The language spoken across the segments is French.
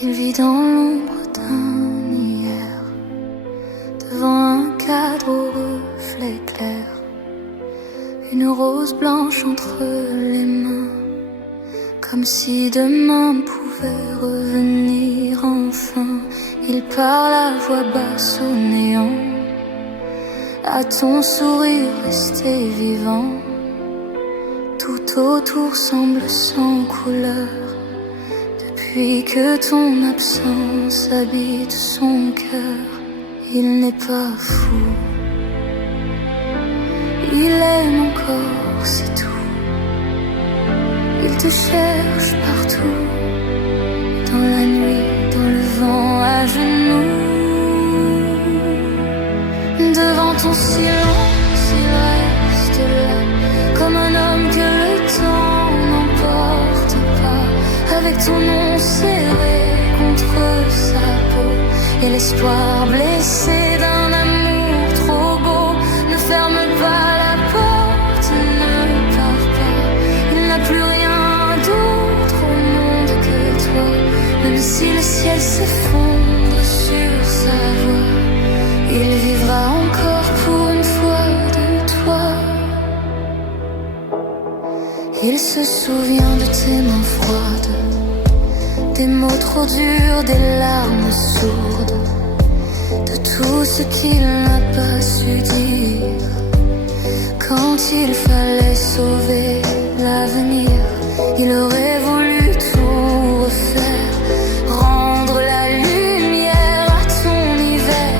Il vit dans l'ombre d'un hier, devant un cadre au reflet clair, une rose blanche entre les mains, comme si demain pouvait revenir enfin. Il parle à voix basse au néant, à ton sourire resté vivant. Tout autour semble sans couleur, depuis que ton absence habite son cœur. Il n'est pas fou, il aime encore, c'est tout. Il te cherche partout, dans la nuit, dans le vent, à genoux. Devant ton silence, il reste là, comme un homme que le temps n'emporte pas, avec ton nom serré contre sa peau, et l'espoir blessé d'un amour trop beau. Ne ferme pas la porte, ne pars pas, il n'a plus rien d'autre au monde que toi. Même si le ciel s'effondre sur sa voie, il vivra encore pour une fois de toi. Il se souvient de tes mains froides, des mots trop durs, des larmes sourdes, de tout ce qu'il n'a pas su dire. Quand il fallait sauver l'avenir, il aurait voulu tout refaire, rendre la lumière à ton hiver,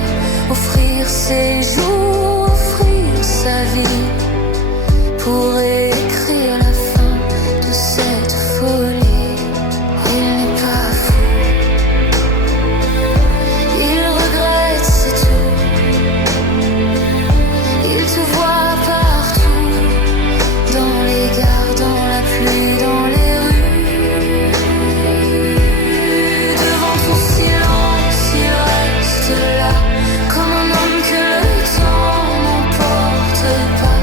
offrir ses jours, offrir sa vie, pour écrire la fin de cette folie. Il n'est pas fou, il regrette, c'est tout. Il te voit partout, dans les gares, dans la pluie, dans les rues. Devant ton silence, il reste là, comme un homme que le temps n'emporte pas,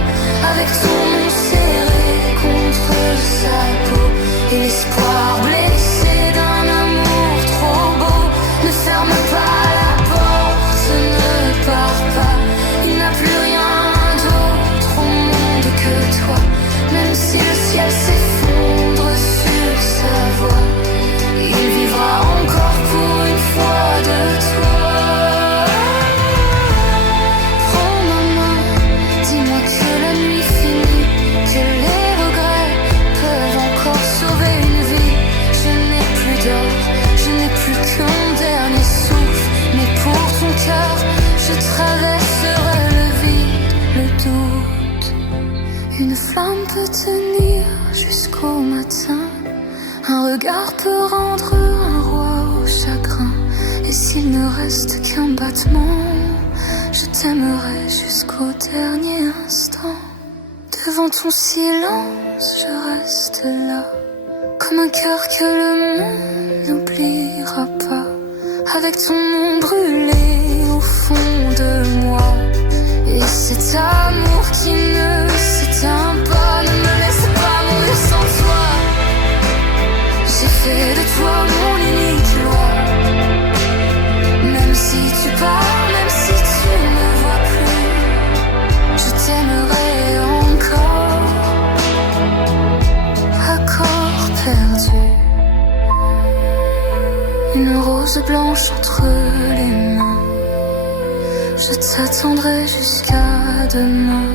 avec ton nom serré contre sa peau, et l'espoir blessé d'un amour trop beau. Ne ferme pas la porte, ne pars pas, il n'a plus rien d'autre au monde que toi. Même si le ciel s'effondre sur sa voie, il vivra encore pour une fois de toi. Prends ma main, dis-moi que la nuit finit, que les regrets peuvent encore sauver une vie. Je n'ai plus d'or, je n'ai plus qu'un dernier souffle, mais pour ton cœur, je traverserai le vide, le doute. Une flamme peut tenir jusqu'au matin, un regard peut rendre un roi au chagrin. Et s'il ne reste qu'un battement, je t'aimerai jusqu'au dernier instant. Devant ton silence, je reste là, comme un cœur que le monde n'oubliera pas, avec ton nom brûlé au fond de moi. Et cet amour qui ne s'éteint pas, ne me laisse pas mourir sans toi. J'ai fait de toi mon unique loi. Même si tu pars, même si tu ne vois plus, je t'aimerai encore, accord perdu. Une rose blanche entre les mains, je t'attendrai jusqu'à demain.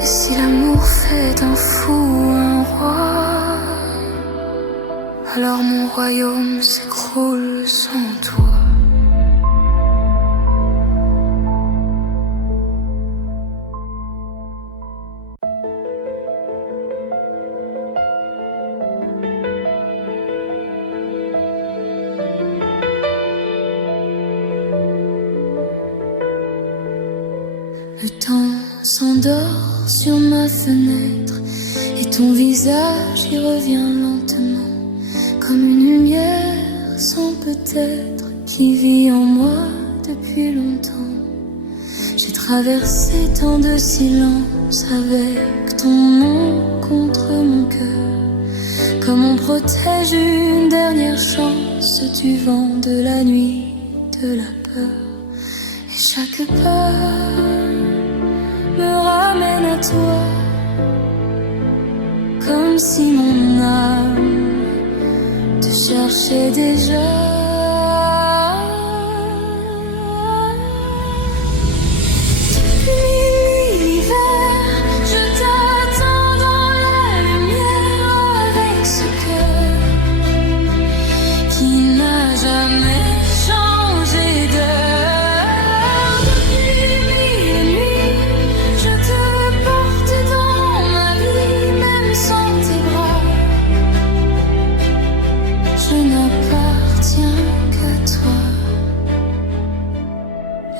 Et si l'amour fait d'un fou un roi, alors mon royaume s'écroule sans toi. Le temps s'endort sur ma fenêtre, et ton visage y revient lentement, comme une lumière sans peut-être, qui vit en moi depuis longtemps. J'ai traversé tant de silence avec ton nom contre mon cœur, Comme on protège une dernière chance du vent, de la nuit, de la peur. Et chaque pas me ramène à toi, comme si mon âme te cherchait déjà.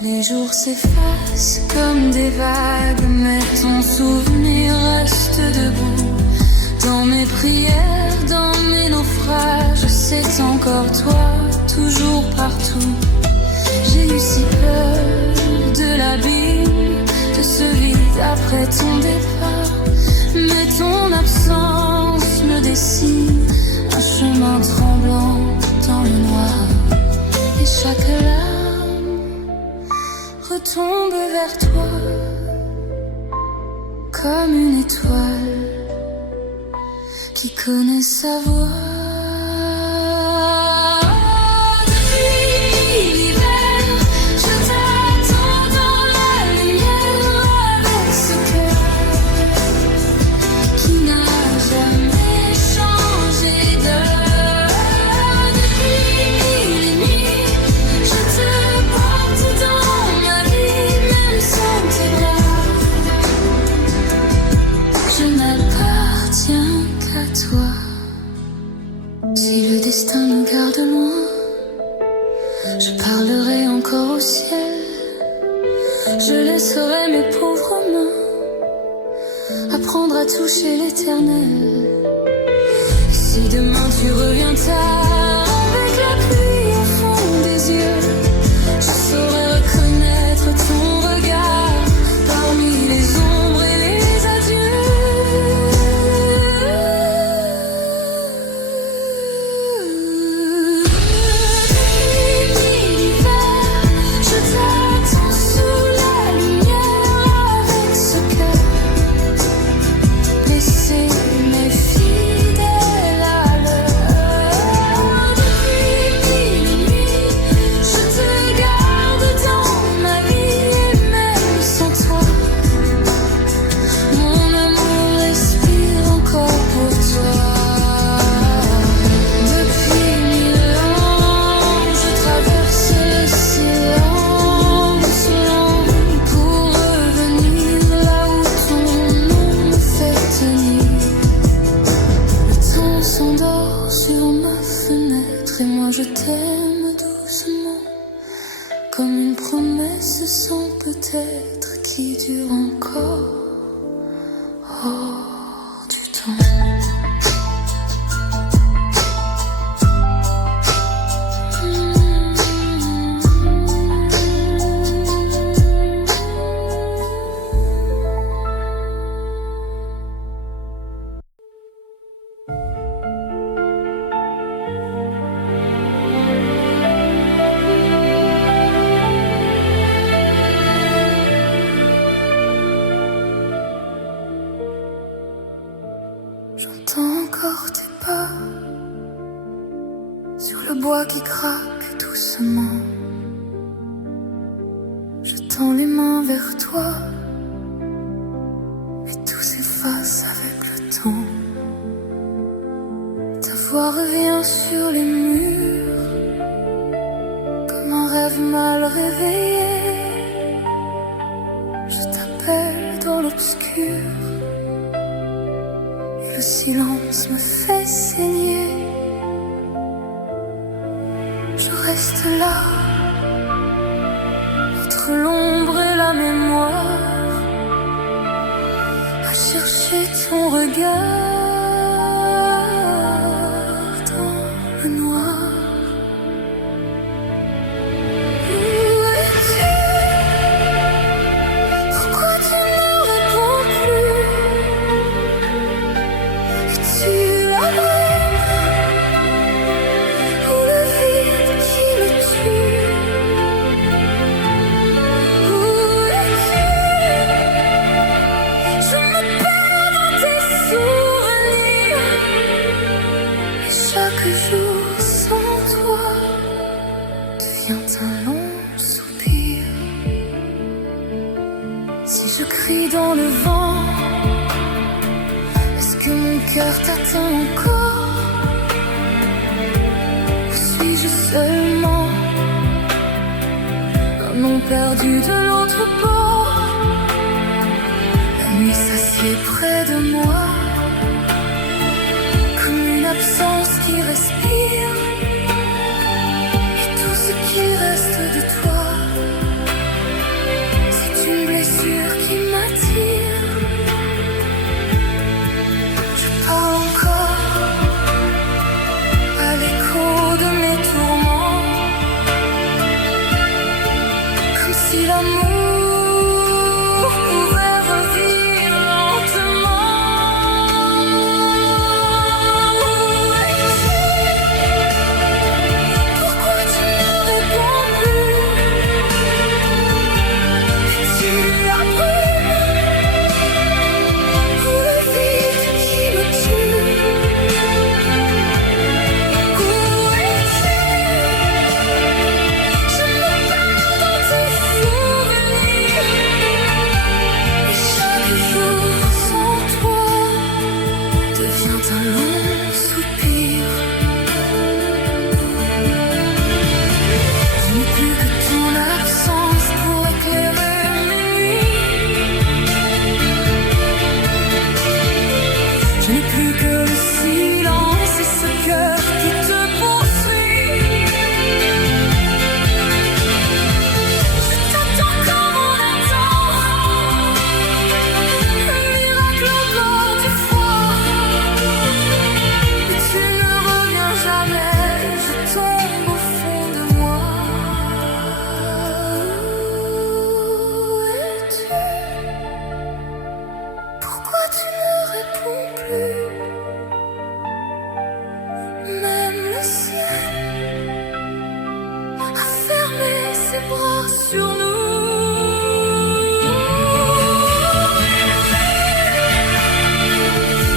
Les jours s'effacent comme des vagues, mais ton souvenir reste debout. Dans mes prières, dans mes naufrages, c'est encore toi, toujours partout. J'ai eu si peur de l'abîme, de ce vide après ton départ. Mais ton absence me dessine un chemin tremblant dans le noir. Et chaque larme retombe vers toi, comme une étoile qui connaît sa voix. Si le destin nous garde loin, je parlerai encore au ciel. Je laisserai mes pauvres mains apprendre à toucher l'éternel. Si demain tu reviens tard, avec la pluie au fond des yeux, je saurai reconnaître ton regard parmi les ombres et les adieux. Je t'aime doucement, comme une promesse sans peut-être qui dure encore hors du temps. J'entends encore tes pas sur le bois qui craque doucement. Je tends les mains vers toi, mais tout s'efface avec le temps. Ta voix revient sur les murs comme un rêve mal réveillé. Je t'appelle dans l'obscur, le silence me fait saigner. Je reste là, entre l'ombre et la mémoire, à chercher ton regard dans le noir. Où es-tu? Pourquoi tu ne réponds plus? Es-tu là? devient un long soupir. Si je crie dans le vent, est-ce que mon cœur t'atteint encore? Ou suis-je seulement un nom perdu de l'autre bord? La nuit s'assied près de moi, comme une absence qui respire. Et tout ce qui reste de toi, c'est une blessure qui m'attire. Je parle encore à l'écho de mes tourments, comme si l'amour pouvait revivre lentement. Pourquoi tu ne réponds plus? Tu as brûlé pour le vide qui me tue. Où es-tu? Je me perds dans tes souvenirs. Et chaque jour sans toi devient un long soupir. Je n'ai plus que ton absence pour éclairer mes nuits. Je n'ai plus que le silence et ce cœur qui te poursuit. Je t'attends comme on attend un miracle au bord du froid. Et tu ne reviens jamais, je tombe au fond de moi. Où es-tu? Pourquoi tu ne réponds plus? Même le ciel a fermé ses bras sur nous.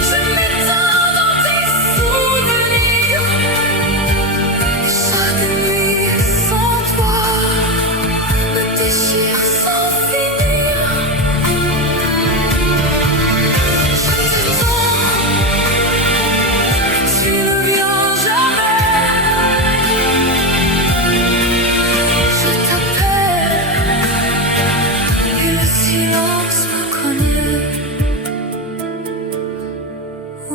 Je m'éteins dans tes souvenirs. Chaque nuit sans toi me déchire sans finir. Je t'attends, tu ne viens jamais. Je t'appelle et le silence me cogne. Où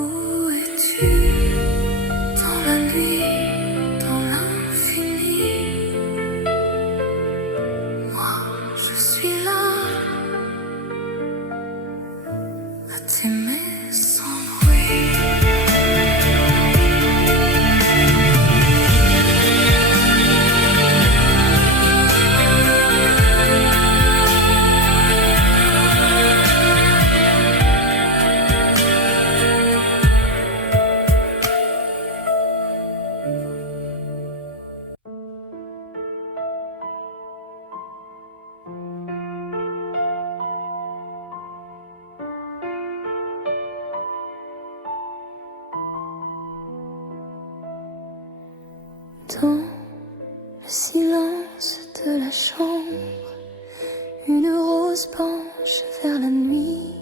es-tu? Dans la nuit, dans l'infini. Moi, je suis là, à t'aimer sans bruit. Dans le silence de la chambre, une rose penche vers la nuit.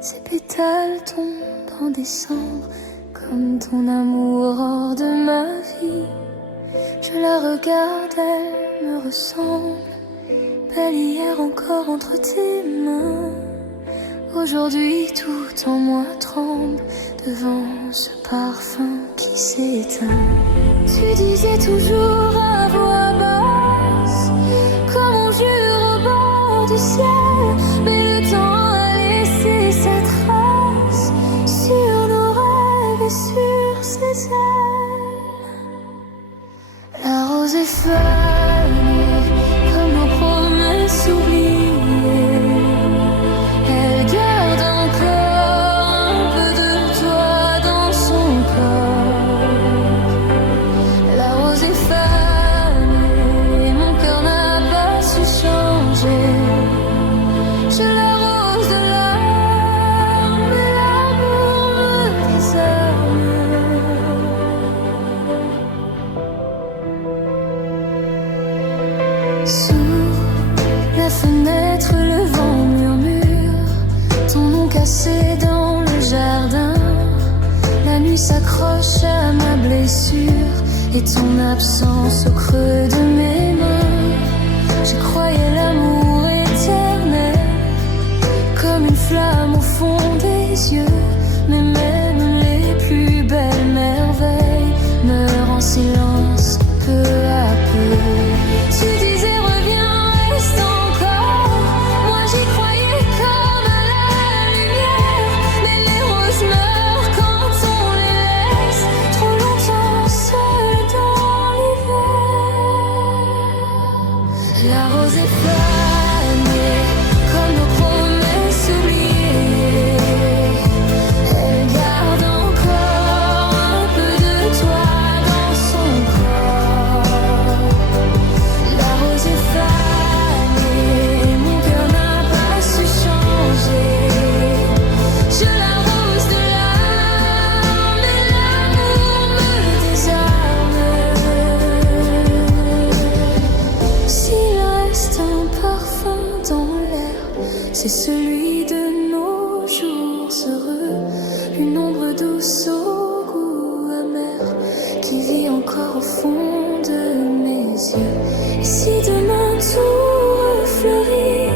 Ses pétales tombent en décembre, comme ton amour hors de ma vie. Je la regarde, elle me ressemble, belle hier encore entre tes mains. Aujourd'hui tout en moi tremble devant ce parfum qui s'éteint. Tu disais toujours à voix basse, comme on jure au bord du ciel, mais le temps a laissé sa trace sur nos rêves et sur ses ailes. La rose est fanée comme nos promesses oubliées. Elle garde encore un peu de toi dans son corps. La rose est fanée, mon cœur n'a pas su changer. Je l'arrose de larmes, mais l'amour me désarme. à ma blessure et ton absence au creux de mes mains. Je croyais l'amour éternel, comme une flamme au fond des yeux. Mais même les plus belles merveilles meurent en silence peu à peu. Tu disais reviens, reste encore. Moi j'y croyais comme à la lumière. Mais les roses meurent quand on les laisse trop longtemps seules dans l'hiver. La rose est fanée comme nos promesses oubliées. Elle garde encore un peu de toi dans son corps. La rose est fanée, mon cœur n'a pas su changer. Je l'arrose de larmes et l'amour me désarme. S'il reste un parfum dans l'air, c'est celui de nos jours heureux. Une ombre douce au goût amer qui vit encore au fond de mes yeux. Et si demain tout fleurit,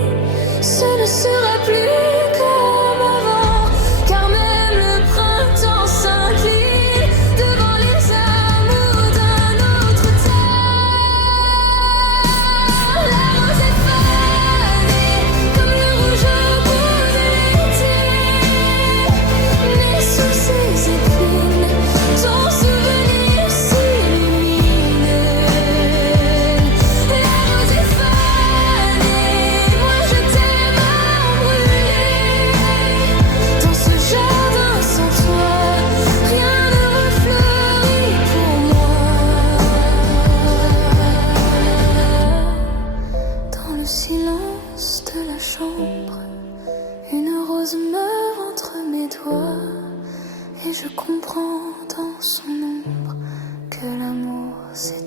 ce ne sera plus comme avant, car même le printemps s'incline devant les amours d'un autre temps. La rose est fanée comme le rouge au bout de l'été. Mais sous ses épines, ton souvenir s'illumine. La rose est fanée, moi je t'aime à brûler. Dans ce jardin sans toi, rien ne refleurit pour moi. Dans le silence de la chambre, une rose meurt entre mes doigts. Et je comprends dans son ombre que l'amour c'est